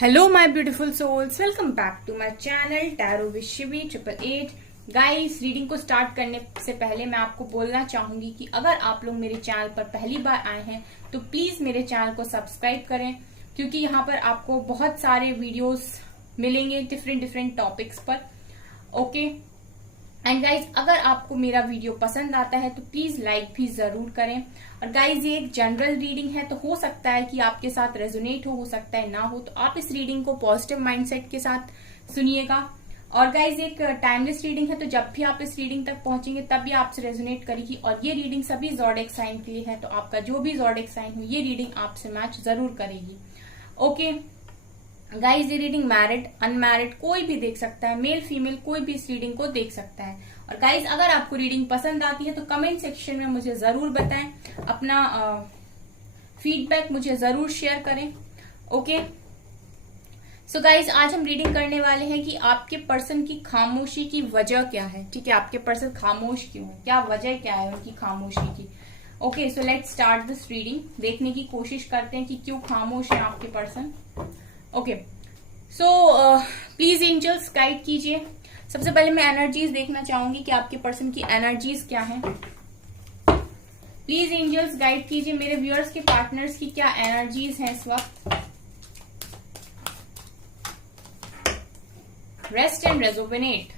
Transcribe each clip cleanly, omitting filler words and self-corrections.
Hello my beautiful souls, welcome back to my channel tarot with Shivi 888। Guys, reading को start करने से पहले मैं आपको बोलना चाहूंगी कि अगर आप लोग मेरे चैनल पर पहली बार आए हैं तो प्लीज मेरे चैनल को सब्सक्राइब करें, क्योंकि यहाँ पर आपको बहुत सारे वीडियोस मिलेंगे डिफरेंट टॉपिक्स पर। ओके एंड गाइज, अगर आपको मेरा वीडियो पसंद आता है तो प्लीज लाइक भी जरूर करें। और गाइज, ये एक जनरल रीडिंग है तो हो सकता है कि आपके साथ रेजोनेट हो सकता है ना हो, तो आप इस रीडिंग को पॉजिटिव माइंडसेट के साथ सुनिएगा। और गाइज, एक टाइमलेस रीडिंग है तो जब भी आप इस रीडिंग तक पहुंचेंगे तब भी आपसे रेजोनेट करेगी। और ये रीडिंग सभी ज़ोडिएक साइन के लिए है, तो आपका जो भी ज़ोडिएक साइन हो ये रीडिंग आपसे मैच जरूर करेगी। ओके गाइज, ये रीडिंग मैरिड अनमैरिड कोई भी देख सकता है, मेल फीमेल कोई भी इस रीडिंग को देख सकता है। और गाइज, अगर आपको रीडिंग पसंद आती है तो कमेंट सेक्शन में मुझे जरूर बताएं, अपना फीडबैक मुझे जरूर शेयर करें। ओके सो गाइज, आज हम रीडिंग करने वाले हैं कि आपके पर्सन की खामोशी की वजह क्या है। ठीक है, आपके पर्सन खामोश क्यों है, क्या वजह क्या है उनकी खामोशी की। Okay so let's start this reading. देखने की कोशिश करते हैं कि क्यों खामोश है आपके person. Okay so please angels guide कीजिए। सबसे पहले मैं एनर्जीज देखना चाहूंगी कि आपके पर्सन की एनर्जीज क्या हैं। प्लीज एंजल्स गाइड कीजिए मेरे व्यूअर्स के पार्टनर्स की क्या एनर्जीज हैं इस वक्त। रेस्ट एंड रेजोनेट,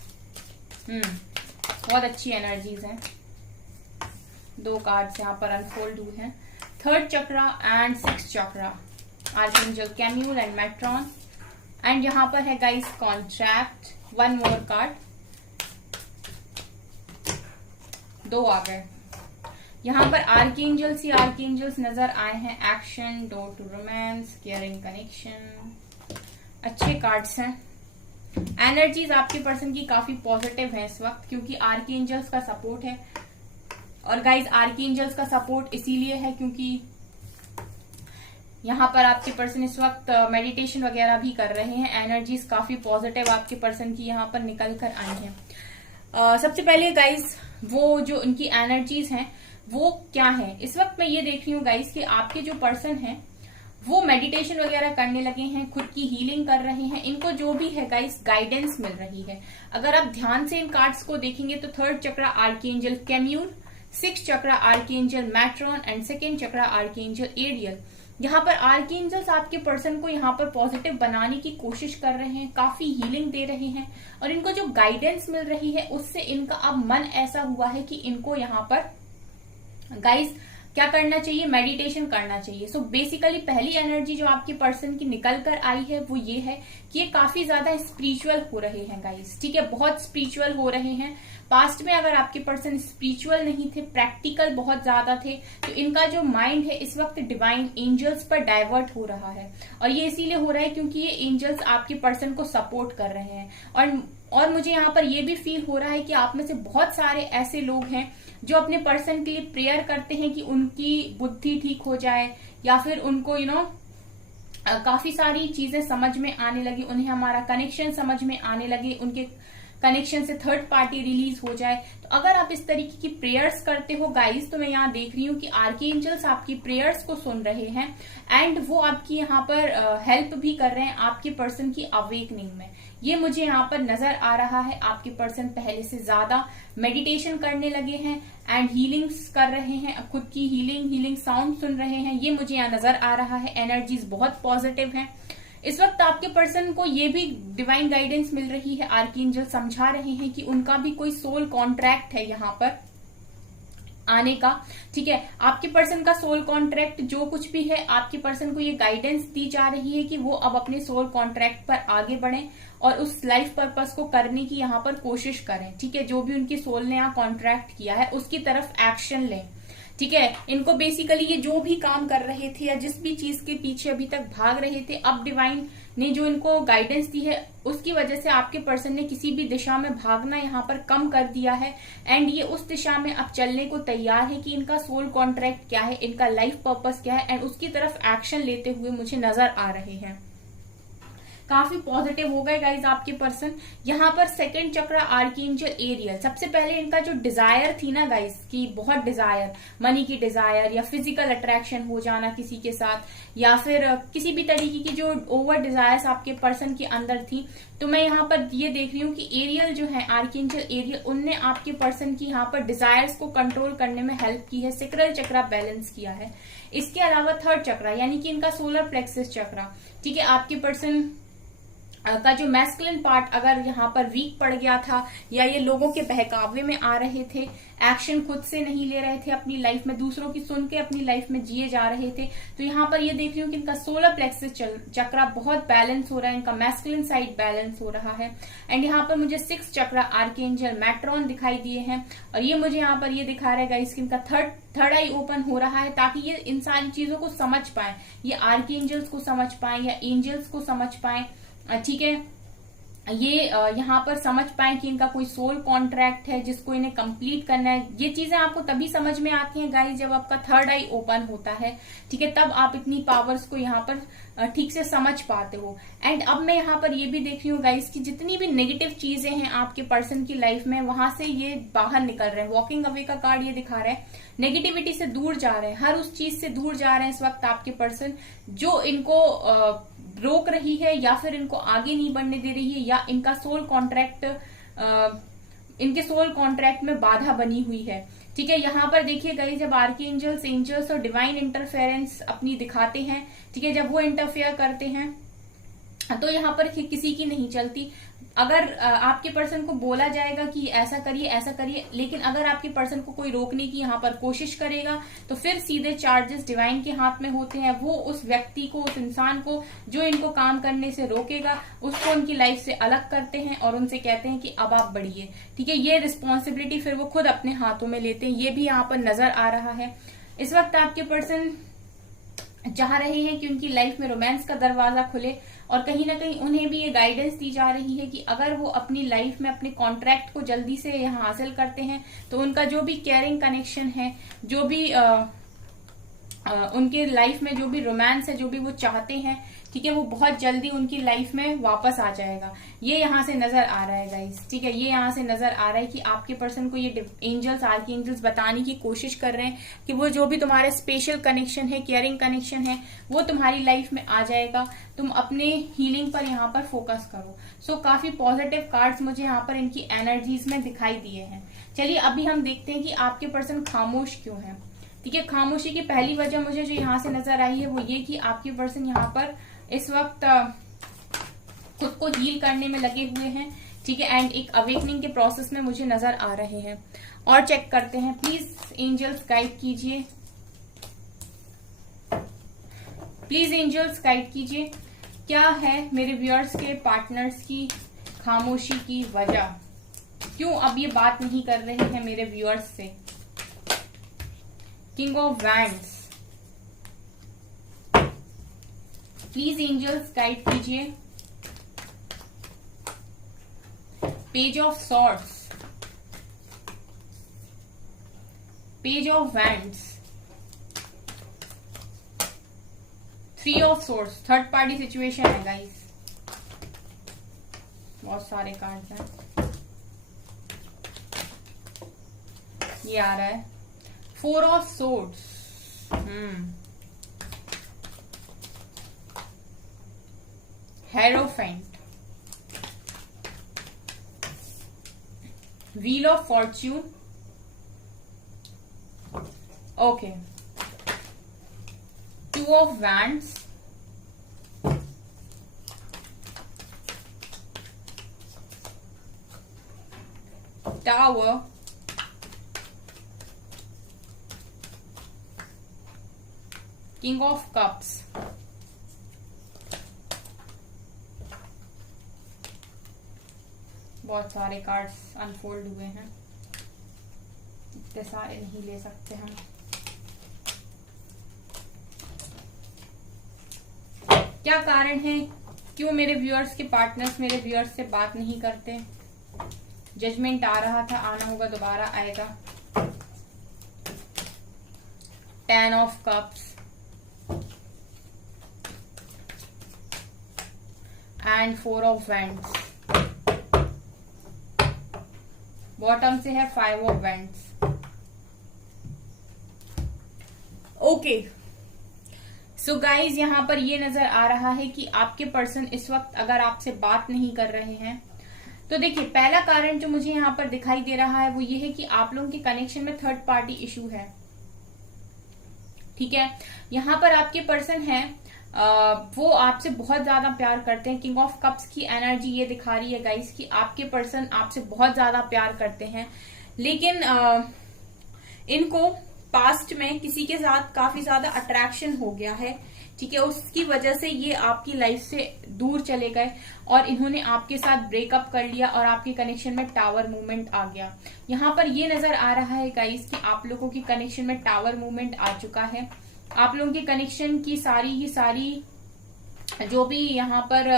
बहुत अच्छी एनर्जीज हैं। दो कार्ड्स यहाँ पर अनफोल्ड हुए हैं, third chakra and sixth chakra, archangel Camael and Metatron. And यहां पर है guys contract, one more card, दो आ गए। यहां पर आर्कएंजल्स ही आर्कएंजल्स नजर आए हैं। Action, door to romance, caring connection, अच्छे कार्ड्स हैं। एनर्जीज आपके पर्सन की काफी पॉजिटिव है इस वक्त, क्योंकि आर्कएंजल्स का सपोर्ट है। और गाइस, आर्कएंजल्स का सपोर्ट इसीलिए है क्योंकि यहाँ पर आपके पर्सन इस वक्त मेडिटेशन वगैरह भी कर रहे हैं। एनर्जीज काफी पॉजिटिव आपके पर्सन की यहाँ पर निकल कर आई हैं। सबसे पहले गाइज, वो जो उनकी एनर्जीज हैं वो क्या है इस वक्त मैं ये देख रही हूँ गाइज कि आपके जो पर्सन हैं वो मेडिटेशन वगैरह करने लगे हैं, खुद की हीलिंग कर रहे हैं। इनको जो भी है गाइस गाइडेंस मिल रही है। अगर आप ध्यान से इन कार्ड्स को देखेंगे तो third chakra archangel Camael, sixth chakra archangel Metatron and second chakra archangel Ariel. यहाँ पर आर्कएंजल्स आपके पर्सन को यहाँ पर पॉजिटिव बनाने की कोशिश कर रहे हैं, काफी हीलिंग दे रहे हैं। और इनको जो गाइडेंस मिल रही है उससे इनका अब मन ऐसा हुआ है कि इनको यहाँ पर गाइस क्या करना चाहिए, मेडिटेशन करना चाहिए। सो बेसिकली पहली एनर्जी जो आपके पर्सन की निकल कर आई है वो ये है कि ये काफी ज्यादा स्पिरिचुअल हो रहे हैं गाइस। ठीक है, बहुत स्पिरिचुअल हो रहे हैं। पास्ट में अगर आपके पर्सन स्पिरिचुअल नहीं थे, प्रैक्टिकल बहुत ज्यादा थे, तो इनका जो माइंड है इस वक्त डिवाइन एंजल्स पर डाइवर्ट हो रहा है। और ये इसीलिए हो रहा है क्योंकि ये एंजल्स आपके पर्सन को सपोर्ट कर रहे हैं। और मुझे यहाँ पर ये भी फील हो रहा है कि आप में से बहुत सारे ऐसे लोग हैं जो अपने पर्सन के लिए प्रेयर करते हैं कि उनकी बुद्धि ठीक हो जाए, या फिर उनको काफी सारी चीजें समझ में आने लगी, उन्हें हमारा कनेक्शन समझ में आने लगे, उनके कनेक्शन से थर्ड पार्टी रिलीज हो जाए। तो अगर आप इस तरीके की प्रेयर्स करते हो गाइस, तो मैं यहाँ देख रही हूँ कि आर्कएंजल्स आपकी प्रेयर्स को सुन रहे हैं एंड वो आपकी यहाँ पर हेल्प भी कर रहे हैं आपके पर्सन की अवेकनिंग में। ये मुझे यहाँ पर नजर आ रहा है। आपके पर्सन पहले से ज्यादा मेडिटेशन करने लगे हैं एंड हीलिंग्स कर रहे हैं, खुद की हीलिंग साउंड सुन रहे हैं। ये मुझे यहाँ नजर आ रहा है। एनर्जीज बहुत पॉजिटिव है इस वक्त। आपके पर्सन को ये भी डिवाइन गाइडेंस मिल रही है, आर्कएंजल समझा रहे हैं कि उनका भी कोई सोल कॉन्ट्रैक्ट है यहाँ पर आने का। ठीक है, आपके पर्सन का सोल कॉन्ट्रैक्ट जो कुछ भी है, आपके पर्सन को ये गाइडेंस दी जा रही है कि वो अब अपने सोल कॉन्ट्रैक्ट पर आगे बढ़ें और उस लाइफ पर्पस को करने की यहाँ पर कोशिश करें। ठीक है, जो भी उनकी सोल ने यहाँ कॉन्ट्रैक्ट किया है उसकी तरफ एक्शन लें। ठीक है, इनको बेसिकली ये जो भी काम कर रहे थे या जिस भी चीज के पीछे अभी तक भाग रहे थे, अब डिवाइन ने जो इनको गाइडेंस दी है उसकी वजह से आपके पर्सन ने किसी भी दिशा में भागना यहाँ पर कम कर दिया है एंड ये उस दिशा में अब चलने को तैयार है कि इनका सोल कॉन्ट्रैक्ट क्या है, इनका लाइफ पर्पस क्या है, एंड उसकी तरफ एक्शन लेते हुए मुझे नजर आ रहे हैं। काफी पॉजिटिव हो गए गाइज आपके पर्सन। यहाँ पर सेकंड चक्र आर्कएंजल एरियल, सबसे पहले इनका जो डिजायर थी ना गाइज की बहुत डिजायर, मनी की डिजायर या फिजिकल अट्रैक्शन हो जाना किसी के साथ, या फिर किसी भी तरीके की जो ओवर डिजायर्स आपके पर्सन के अंदर थी, तो मैं यहाँ पर ये देख रही हूँ कि एरियल जो है आर्कएंजल एरियल, उनने आपके पर्सन की यहाँ पर डिजायर्स को कंट्रोल करने में हेल्प की है, सेक्रल चक्रा बैलेंस किया है। इसके अलावा थर्ड चक्रा यानी कि इनका सोलर प्लेक्सस चक्रा, ठीक है, आपके पर्सन का जो मैस्कुलिन पार्ट अगर यहाँ पर वीक पड़ गया था या ये लोगों के बहकावे में आ रहे थे, एक्शन खुद से नहीं ले रहे थे अपनी लाइफ में, दूसरों की सुन के अपनी लाइफ में जिए जा रहे थे, तो यहाँ पर ये देख रही हूँ कि इनका सोलर प्लेक्सस चक्रा बहुत बैलेंस हो रहा है, इनका मैस्कुलिन साइड बैलेंस हो रहा है। एंड यहाँ पर मुझे 6 चक्रा आर्कएंजल मैट्रॉन दिखाई दिए हैं, और ये मुझे यहाँ पर ये दिखा रहा है गाइस कि इनका थर्ड आई ओपन हो रहा है, ताकि ये इन सारी चीजों को समझ पाए, ये आर्कएंजल्स को समझ पाए या एंजल्स को समझ पाए, ठीक है, ये यहाँ पर समझ पाए कि इनका कोई सोल कॉन्ट्रैक्ट है जिसको इन्हें कंप्लीट करना है। ये चीजें आपको तभी समझ में आती हैं गाइस जब आपका थर्ड आई ओपन होता है, ठीक है, तब आप इतनी पावर्स को यहाँ पर ठीक से समझ पाते हो। एंड अब मैं यहाँ पर ये भी देख रही हूँ गाइस कि जितनी भी नेगेटिव चीजें हैं आपके पर्सन की लाइफ में, वहां से ये बाहर निकल रहे हैं। वॉकिंग अवे का कार्ड ये दिखा रहा है, नेगेटिविटी से दूर जा रहे हैं, हर उस चीज से दूर जा रहे हैं इस वक्त आपके पर्सन जो इनको रोक रही है या फिर इनको आगे नहीं बढ़ने दे रही है, या इनका सोल कॉन्ट्रैक्ट इनके सोल कॉन्ट्रैक्ट में बाधा बनी हुई है, ठीक है। यहाँ पर देखिए गाइस जब आर्कएंजल्स, एंजल्स और डिवाइन इंटरफेरेंस अपनी दिखाते हैं, ठीक है, जब वो इंटरफेयर करते हैं तो यहाँ पर किसी की नहीं चलती। अगर आपके पर्सन को बोला जाएगा कि ऐसा करिए, लेकिन अगर आपके पर्सन को कोई रोकने की यहाँ पर कोशिश करेगा तो फिर सीधे चार्जेस डिवाइन के हाथ में होते हैं। वो उस व्यक्ति को, उस इंसान को जो इनको काम करने से रोकेगा, उसको उनकी लाइफ से अलग करते हैं और उनसे कहते हैं कि अब आप बढ़िए, ठीक है। ये रिस्पॉन्सिबिलिटी फिर वो खुद अपने हाथों में लेते हैं, ये भी यहाँ पर नजर आ रहा है। इस वक्त आपके पर्सन चाह रहे हैं कि उनकी लाइफ में रोमांस का दरवाजा खुले, और कहीं ना कहीं उन्हें भी ये गाइडेंस दी जा रही है कि अगर वो अपनी लाइफ में अपने कॉन्ट्रैक्ट को जल्दी से यहाँ हासिल करते हैं तो उनका जो भी केयरिंग कनेक्शन है, जो भी उनके लाइफ में जो भी रोमांस है, जो भी वो चाहते हैं, ठीक है, वो बहुत जल्दी उनकी लाइफ में वापस आ जाएगा। ये यहाँ से नजर आ रहा है गाइस, ठीक है, ये यहाँ से नजर आ रहा है कि आपके पर्सन को ये एंजल्स, आर्कएंजल्स बताने की कोशिश कर रहे हैं कि वो जो भी तुम्हारे स्पेशल कनेक्शन है, केयरिंग कनेक्शन है, वो तुम्हारी लाइफ में आ जाएगा। तुम अपने हीलिंग पर यहाँ पर फोकस करो। सो काफी पॉजिटिव कार्ड्स मुझे यहाँ पर इनकी एनर्जीज में दिखाई दिए हैं। चलिए अभी हम देखते हैं कि आपके पर्सन खामोश क्यों है, ठीक है। खामोशी की पहली वजह मुझे जो यहाँ से नजर आई है वो ये कि आपके पर्सन यहाँ पर इस वक्त खुद को हील करने में लगे हुए हैं, ठीक है, एंड एक अवेकनिंग के प्रोसेस में मुझे नजर आ रहे हैं। और चेक करते हैं, प्लीज एंजल्स गाइड कीजिए, प्लीज एंजल्स गाइड कीजिए, क्या है मेरे व्यूअर्स के पार्टनर्स की खामोशी की वजह, क्यों अब ये बात नहीं कर रहे हैं मेरे व्यूअर्स से। King of wands, please angels guide कीजिए। Page of swords, page of wands, 3 of swords, third party situation है गाइस, बहुत सारे कार्ड्स हैं, ये आ रहा है 4 of swords, hierophant, wheel of fortune, okay, 2 of wands, tower, king of cups, बहुत सारे कार्ड्स अनफोल्ड हुए हैं, इतने सारे नहीं ले सकते हम। क्या कारण है, क्यों मेरे व्यूअर्स के पार्टनर्स मेरे व्यूअर्स से बात नहीं करते। जजमेंट आ रहा था, आना होगा, दोबारा आएगा। 10 of cups, and 4 of wands. Bottom से है 5 of wands. Okay, so guys यहाँ पर ये नजर आ रहा है कि आपके पर्सन इस वक्त अगर आपसे बात नहीं कर रहे हैं तो देखिए, पहला कारण जो मुझे यहाँ पर दिखाई दे रहा है वो ये है कि आप लोगों के कनेक्शन में थर्ड पार्टी इशू है। ठीक है, यहाँ पर आपके पर्सन है वो आपसे बहुत ज्यादा प्यार करते हैं। किंग ऑफ कप्स की एनर्जी ये दिखा रही है गाइस कि आपके पर्सन आपसे बहुत ज्यादा प्यार करते हैं, लेकिन इनको पास्ट में किसी के साथ काफी ज्यादा अट्रैक्शन हो गया है। ठीक है, उसकी वजह से ये आपकी लाइफ से दूर चले गए और इन्होंने आपके साथ ब्रेकअप कर लिया और आपके कनेक्शन में टावर मूवमेंट आ गया। यहाँ पर ये नजर आ रहा है गाइस कि आप लोगों के कनेक्शन में टावर मूवमेंट आ चुका है। आप लोगों के कनेक्शन की सारी जो भी यहाँ पर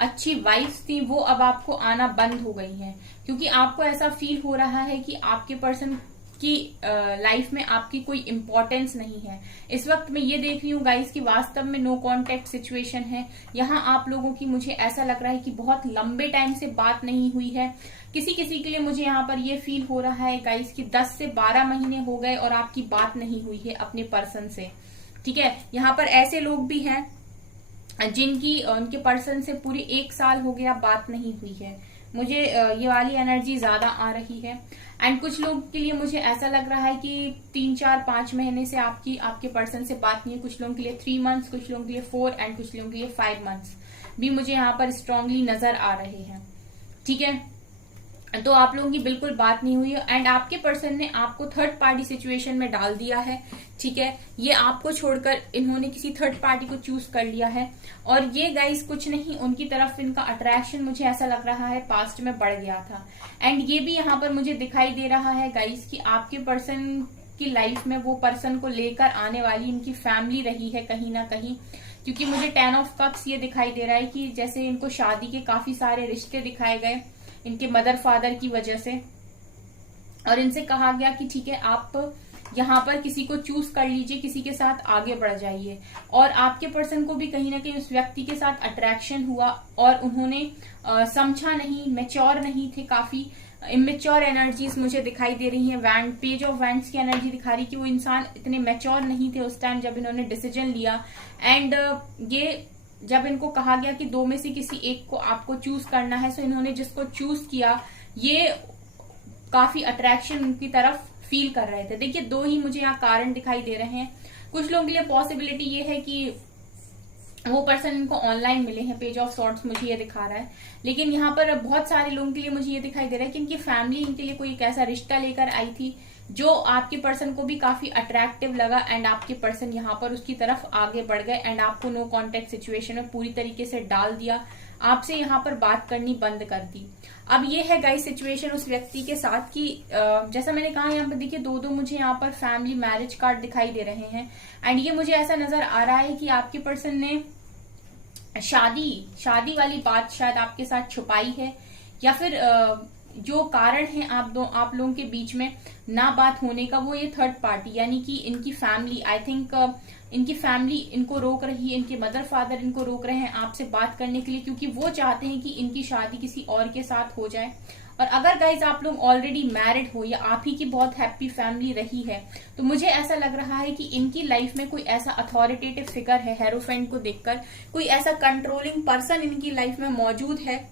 अच्छी वाइब्स थी वो अब आपको आना बंद हो गई हैं, क्योंकि आपको ऐसा फील हो रहा है कि आपके पर्सन की लाइफ में आपकी कोई इंपॉर्टेंस नहीं है। इस वक्त मैं ये देख रही हूँ गाइस कि वास्तव में नो कांटेक्ट सिचुएशन है। यहाँ आप लोगों की मुझे ऐसा लग रहा है कि बहुत लंबे टाइम से बात नहीं हुई है। किसी किसी के लिए मुझे यहाँ पर ये फील हो रहा है गाइस कि 10 से 12 महीने हो गए और आपकी बात नहीं हुई है अपने पर्सन से। ठीक है, यहाँ पर ऐसे लोग भी हैं जिनकी उनके पर्सन से पूरी 1 साल हो गया बात नहीं हुई है। मुझे ये वाली एनर्जी ज्यादा आ रही है। एंड कुछ लोग के लिए मुझे ऐसा लग रहा है कि 3, 4, 5 महीने से आपके पर्सन से बात नहीं है। कुछ लोगों के लिए 3 मंथ्स, कुछ लोगों के लिए 4 एंड कुछ लोगों के लिए 5 मंथ्स भी मुझे यहाँ पर स्ट्रांगली नजर आ रहे हैं। ठीक है, तो आप लोगों की बिल्कुल बात नहीं हुई है एंड आपके पर्सन ने आपको थर्ड पार्टी सिचुएशन में डाल दिया है। ठीक है, ये आपको छोड़कर इन्होंने किसी थर्ड पार्टी को चूज कर लिया है और ये गाइस कुछ नहीं, उनकी तरफ इनका अट्रैक्शन मुझे ऐसा लग रहा है पास्ट में बढ़ गया था। एंड ये भी यहाँ पर मुझे दिखाई दे रहा है गाइस कि आपके पर्सन की लाइफ में वो पर्सन को लेकर आने वाली इनकी फैमिली रही है कहीं ना कहीं, क्योंकि मुझे 10 ऑफ कप्स ये दिखाई दे रहा है कि जैसे इनको शादी के काफी सारे रिश्ते दिखाए गए इनके मदर फादर की वजह से, और इनसे कहा गया कि ठीक है आप यहाँ पर किसी को चूज कर लीजिए, किसी के साथ आगे बढ़ जाइए। और आपके पर्सन को भी कहीं ना कहीं उस व्यक्ति के साथ अट्रैक्शन हुआ और उन्होंने समझा नहीं, मैच्योर नहीं थे, काफी इमेच्योर एनर्जीज मुझे दिखाई दे रही हैं। पेज ऑफ वैंड्स की एनर्जी दिखा रही कि वो इंसान इतने मैच्योर नहीं थे उस टाइम जब इन्होंने डिसीजन लिया। एंड ये जब इनको कहा गया कि 2 में से किसी एक को आपको चूज करना है, सो इन्होंने जिसको चूज किया ये काफी अट्रैक्शन उनकी तरफ फील कर रहे थे। देखिए 2 ही मुझे यहाँ कारण दिखाई दे रहे हैं। कुछ लोगों के लिए पॉसिबिलिटी ये है कि वो पर्सन इनको ऑनलाइन मिले हैं, पेज ऑफ सॉर्ट्स मुझे ये दिखा रहा है। लेकिन यहाँ पर बहुत सारे लोगों के लिए मुझे ये दिखाई दे रहा है कि इनकी फैमिली इनके लिए कोई एक ऐसा रिश्ता लेकर आई थी जो आपके पर्सन को भी काफी अट्रैक्टिव लगा एंड आपके पर्सन यहाँ पर उसकी तरफ आगे बढ़ गए एंड आपको नो कांटेक्ट सिचुएशन में पूरी तरीके से डाल दिया, आपसे यहाँ पर बात करनी बंद कर दी। अब ये है गाइस सिचुएशन उस व्यक्ति के साथ कि जैसा मैंने कहा यहाँ पर देखिए 2 मुझे यहाँ पर फैमिली मैरिज कार्ड दिखाई दे रहे हैं एंड ये मुझे ऐसा नजर आ रहा है कि आपके पर्सन ने शादी वाली बात शायद आपके साथ छुपाई है, या फिर जो कारण है आप लोगों के बीच में ना बात होने का वो ये थर्ड पार्टी यानी कि इनकी फैमिली, आई थिंक इनकी फैमिली इनको रोक रही है, इनके मदर फादर इनको रोक रहे हैं आपसे बात करने के लिए, क्योंकि वो चाहते हैं कि इनकी शादी किसी और के साथ हो जाए। और अगर गाइज आप लोग ऑलरेडी मैरिड हो या आप ही की बहुत हैप्पी फैमिली रही है, तो मुझे ऐसा लग रहा है कि इनकी लाइफ में कोई ऐसा अथॉरिटेटिव फिगर है, हेरोफेंट को देखकर कोई ऐसा कंट्रोलिंग पर्सन इनकी लाइफ में मौजूद है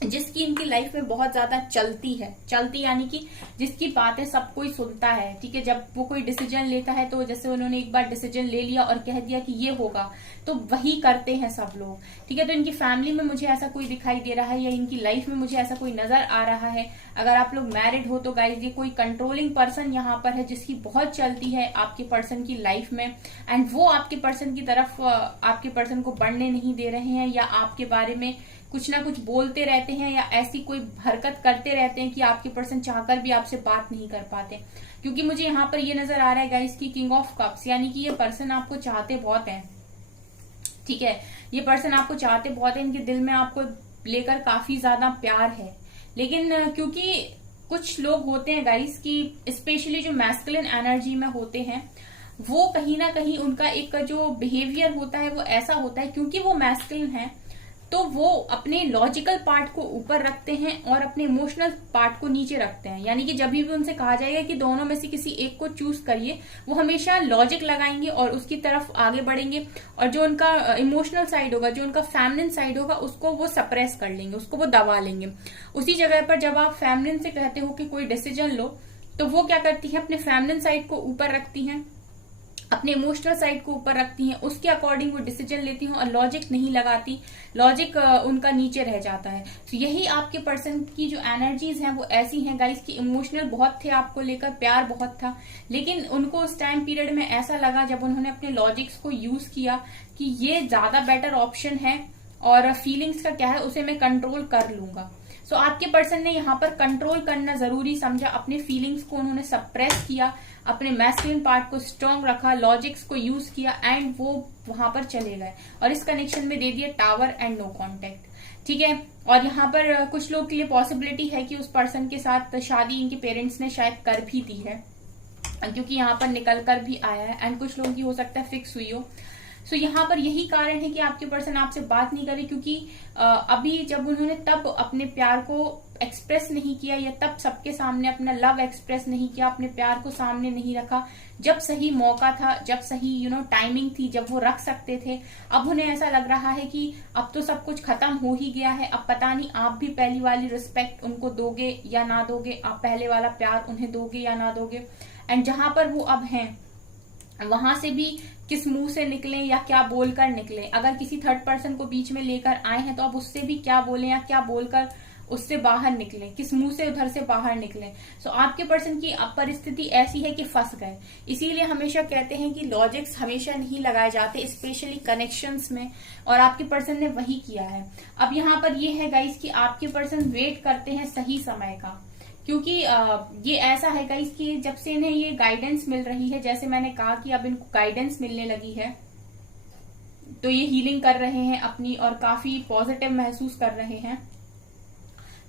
जिसकी इनकी लाइफ में बहुत ज्यादा चलती यानी कि जिसकी बातें सब कोई सुनता है। ठीक है, जब वो कोई डिसीजन लेता है तो जैसे उन्होंने एक बार डिसीजन ले लिया और कह दिया कि ये होगा तो वही करते हैं सब लोग। ठीक है, तो इनकी फैमिली में मुझे ऐसा कोई दिखाई दे रहा है या इनकी लाइफ में मुझे ऐसा कोई नजर आ रहा है। अगर आप लोग मैरिड हो तो गाइज ये कोई कंट्रोलिंग पर्सन यहाँ पर है जिसकी बहुत चलती है आपके पर्सन की लाइफ में एंड वो आपके पर्सन की तरफ आपके पर्सन को बढ़ने नहीं दे रहे हैं या आपके बारे में कुछ ना कुछ बोलते रहते हैं या ऐसी कोई हरकत करते रहते हैं कि आपके पर्सन चाहकर भी आपसे बात नहीं कर पाते। क्योंकि मुझे यहाँ पर ये नजर आ रहा है गाइस की किंग ऑफ कप्स यानी कि ये पर्सन आपको चाहते बहुत हैं। ठीक है, ये पर्सन आपको चाहते बहुत है, इनके दिल में आपको लेकर काफी ज्यादा प्यार है। लेकिन क्योंकि कुछ लोग होते हैं गाइस की स्पेशली जो मैस्कुलिन एनर्जी में होते हैं वो कहीं ना कहीं उनका एक जो बिहेवियर होता है वो ऐसा होता है, क्योंकि वो मैस्कुलिन है तो वो अपने लॉजिकल पार्ट को ऊपर रखते हैं और अपने इमोशनल पार्ट को नीचे रखते हैं। यानी कि जब भी उनसे कहा जाएगा कि दोनों में से किसी एक को चूज करिए, वो हमेशा लॉजिक लगाएंगे और उसकी तरफ आगे बढ़ेंगे, और जो उनका इमोशनल साइड होगा, जो उनका फेमिनिन साइड होगा, उसको वो सप्रेस कर लेंगे, उसको वो दबा लेंगे। उसी जगह पर जब आप फेमिनिन से कहते हो कि कोई डिसीजन लो, तो वो क्या करती है, अपने फेमिनिन साइड को ऊपर रखती हैं, अपने इमोशनल साइड को ऊपर रखती हैं, उसके अकॉर्डिंग वो डिसीजन लेती हैं और लॉजिक नहीं लगाती, लॉजिक उनका नीचे रह जाता है। तो यही आपके पर्सन की जो एनर्जीज हैं वो ऐसी हैं गाइस कि इमोशनल बहुत थे आपको लेकर, प्यार बहुत था, लेकिन उनको उस टाइम पीरियड में ऐसा लगा जब उन्होंने अपने लॉजिक्स को यूज किया कि ये ज्यादा बेटर ऑप्शन है और फीलिंग्स का क्या है उसे मैं कंट्रोल कर लूंगा। सो आपके पर्सन ने यहाँ पर कंट्रोल करना जरूरी समझा, अपने फीलिंग्स को उन्होंने सप्रेस किया, अपने मैस्कुलिन पार्ट को स्ट्रॉन्ग रखा, लॉजिक्स को यूज किया एंड वो वहां पर चले गए और इस कनेक्शन में दे दिया टावर एंड नो कॉन्टेक्ट। ठीक है, और यहाँ पर कुछ लोग के लिए पॉसिबिलिटी है कि उस पर्सन के साथ शादी इनके पेरेंट्स ने शायद कर भी दी है, क्योंकि यहाँ पर निकल कर भी आया है, एंड कुछ लोगों की हो सकता है फिक्स हुई हो। सो यहाँ पर यही कारण है कि आपके पर्सन आपसे बात नहीं करे, क्योंकि अभी जब उन्होंने तब अपने प्यार को एक्सप्रेस नहीं किया या तब सबके सामने अपना लव एक्सप्रेस नहीं किया, अपने प्यार को सामने नहीं रखा, जब सही मौका था, जब सही टाइमिंग थी, जब वो रख सकते थे, अब उन्हें ऐसा लग रहा है कि अब तो सब कुछ खत्म हो ही गया है, अब पता नहीं आप भी पहली वाली रिस्पेक्ट उनको दोगे या ना दोगे, आप पहले वाला प्यार उन्हें दोगे या ना दोगे। एंड जहां पर वो अब हैं वहां से भी किस मुंह से निकले या क्या बोलकर निकले, अगर किसी थर्ड पर्सन को बीच में लेकर आए हैं तो अब उससे भी क्या बोले या क्या बोलकर उससे बाहर निकले, किस मुंह से उधर से बाहर निकले। सो आपके पर्सन की अब परिस्थिति ऐसी है कि फंस गए। इसीलिए हमेशा कहते हैं कि लॉजिक्स हमेशा नहीं लगाए जाते, स्पेशली कनेक्शंस में, और आपके पर्सन ने वही किया है। अब यहाँ पर ये है गाइस कि आपके पर्सन वेट करते हैं सही समय का, क्योंकि ये ऐसा है गाइस कि जब से इन्हें ये गाइडेंस मिल रही है, जैसे मैंने कहा कि अब इनको गाइडेंस मिलने लगी है, तो ये हीलिंग कर रहे हैं अपनी और काफी पॉजिटिव महसूस कर रहे हैं।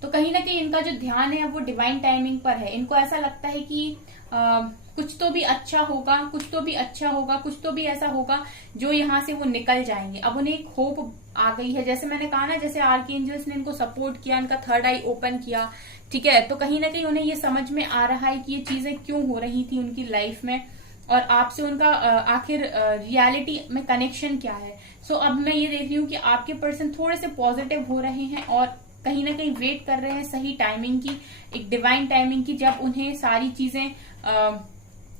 तो कहीं ना कहीं इनका जो ध्यान है वो डिवाइन टाइमिंग पर है। इनको ऐसा लगता है कि कुछ तो भी अच्छा होगा, कुछ तो भी अच्छा होगा, कुछ तो भी ऐसा होगा जो यहाँ से वो निकल जाएंगे। अब उन्हें एक होप आ गई है, जैसे मैंने कहा ना, जैसे आर्कएंजल्स ने इनको सपोर्ट किया, इनका थर्ड आई ओपन किया, ठीक है, तो कहीं ना कहीं उन्हें ये समझ में आ रहा है कि ये चीजें क्यों हो रही थी उनकी लाइफ में और आपसे उनका आखिर रियलिटी में कनेक्शन क्या है। सो अब मैं ये देख रही हूँ कि आपके पर्सन थोड़े से पॉजिटिव हो रहे हैं और कहीं ना कहीं वेट कर रहे हैं सही टाइमिंग की, एक डिवाइन टाइमिंग की, जब उन्हें सारी चीजें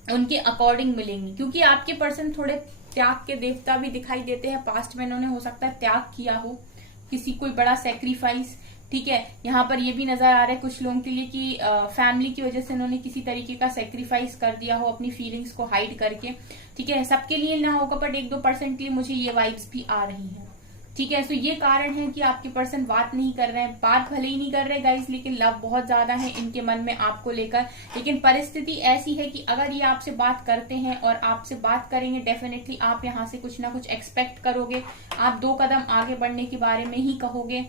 उनके अकॉर्डिंग मिलेंगी। क्योंकि आपके पर्सन थोड़े त्याग के देवता भी दिखाई देते हैं, पास्ट में इन्होंने हो सकता है त्याग किया हो, किसी कोई बड़ा सेक्रीफाइस, ठीक है। यहाँ पर ये भी नजर आ रहा है कुछ लोगों के लिए कि फैमिली की वजह से इन्होंने किसी तरीके का सेक्रीफाइस कर दिया हो अपनी फीलिंग्स को हाइड करके, ठीक है। सबके लिए ना होगा बट 1-2% के लिए मुझे ये वाइब्स भी आ रही हैं, ठीक है। सो ये कारण है कि आपके पर्सन बात नहीं कर रहे हैं, बात भले ही नहीं कर रहे गाइस, लेकिन लव बहुत ज्यादा है इनके मन में आपको लेकर। लेकिन परिस्थिति ऐसी है कि अगर ये आपसे बात करते हैं और आपसे बात करेंगे, डेफिनेटली आप यहाँ से कुछ ना कुछ एक्सपेक्ट करोगे, आप 2 कदम आगे बढ़ने के बारे में ही कहोगे,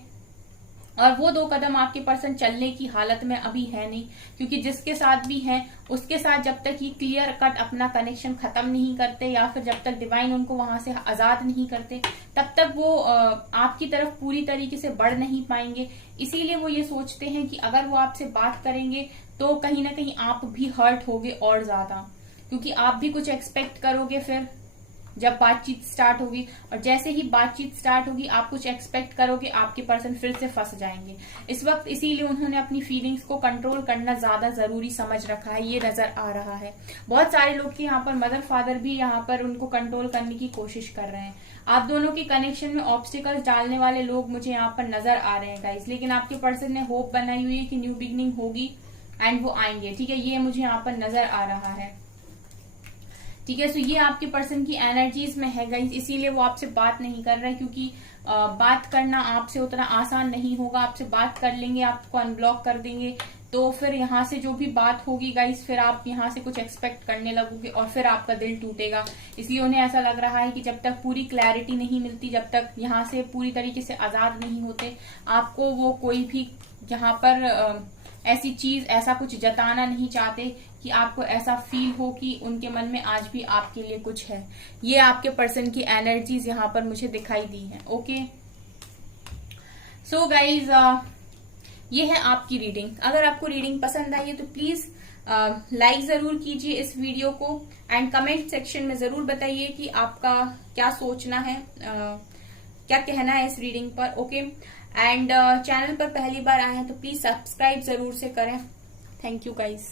और वो 2 कदम आपके पर्सन चलने की हालत में अभी है नहीं, क्योंकि जिसके साथ भी हैं उसके साथ जब तक ये क्लियर कट अपना कनेक्शन खत्म नहीं करते या फिर जब तक डिवाइन उनको वहां से आजाद नहीं करते, तब तक वो आपकी तरफ पूरी तरीके से बढ़ नहीं पाएंगे। इसीलिए वो ये सोचते हैं कि अगर वो आपसे बात करेंगे तो कहीं ना कहीं आप भी हर्ट होगे और ज्यादा, क्योंकि आप भी कुछ एक्सपेक्ट करोगे फिर जब बातचीत स्टार्ट होगी, और जैसे ही बातचीत स्टार्ट होगी आप कुछ एक्सपेक्ट करोगे, आपके पर्सन फिर से फंस जाएंगे इस वक्त। इसीलिए उन्होंने अपनी फीलिंग्स को कंट्रोल करना ज्यादा जरूरी समझ रखा है, ये नजर आ रहा है। बहुत सारे लोग के यहाँ पर मदर फादर भी यहाँ पर उनको कंट्रोल करने की कोशिश कर रहे हैं। आप दोनों के कनेक्शन में ऑब्स्टिकल्स डालने वाले लोग मुझे यहाँ पर नजर आ रहे हैं गाइस, लेकिन आपके पर्सन ने होप बनाई हुई है कि न्यू बिगनिंग होगी एंड वो आएंगे, ठीक है, ये मुझे यहाँ पर नजर आ रहा है, ठीक है। सो ये आपके पर्सन की एनर्जीज में है गाइस, इसीलिए वो आपसे बात नहीं कर रहे, क्योंकि बात करना आपसे उतना आसान नहीं होगा। आपसे बात कर लेंगे, आपको अनब्लॉक कर देंगे, तो फिर यहाँ से जो भी बात होगी गाइस, फिर आप यहाँ से कुछ एक्सपेक्ट करने लगोगे और फिर आपका दिल टूटेगा। इसलिए उन्हें ऐसा लग रहा है कि जब तक पूरी क्लैरिटी नहीं मिलती, जब तक यहाँ से पूरी तरीके से आजाद नहीं होते, आपको वो कोई भी यहाँ पर ऐसी चीज, ऐसा कुछ जताना नहीं चाहते कि आपको ऐसा फील हो कि उनके मन में आज भी आपके लिए कुछ है। ये आपके पर्सन की एनर्जीज यहाँ पर मुझे दिखाई दी है, ओके। सो गाइज ये है आपकी रीडिंग। अगर आपको रीडिंग पसंद आई है तो प्लीज लाइक जरूर कीजिए इस वीडियो को, एंड कमेंट सेक्शन में जरूर बताइए कि आपका क्या सोचना है, क्या कहना है इस रीडिंग पर। ओके, एंड चैनल पर पहली बार आए हैं तो प्लीज सब्सक्राइब जरूर से करें। Thank you guys.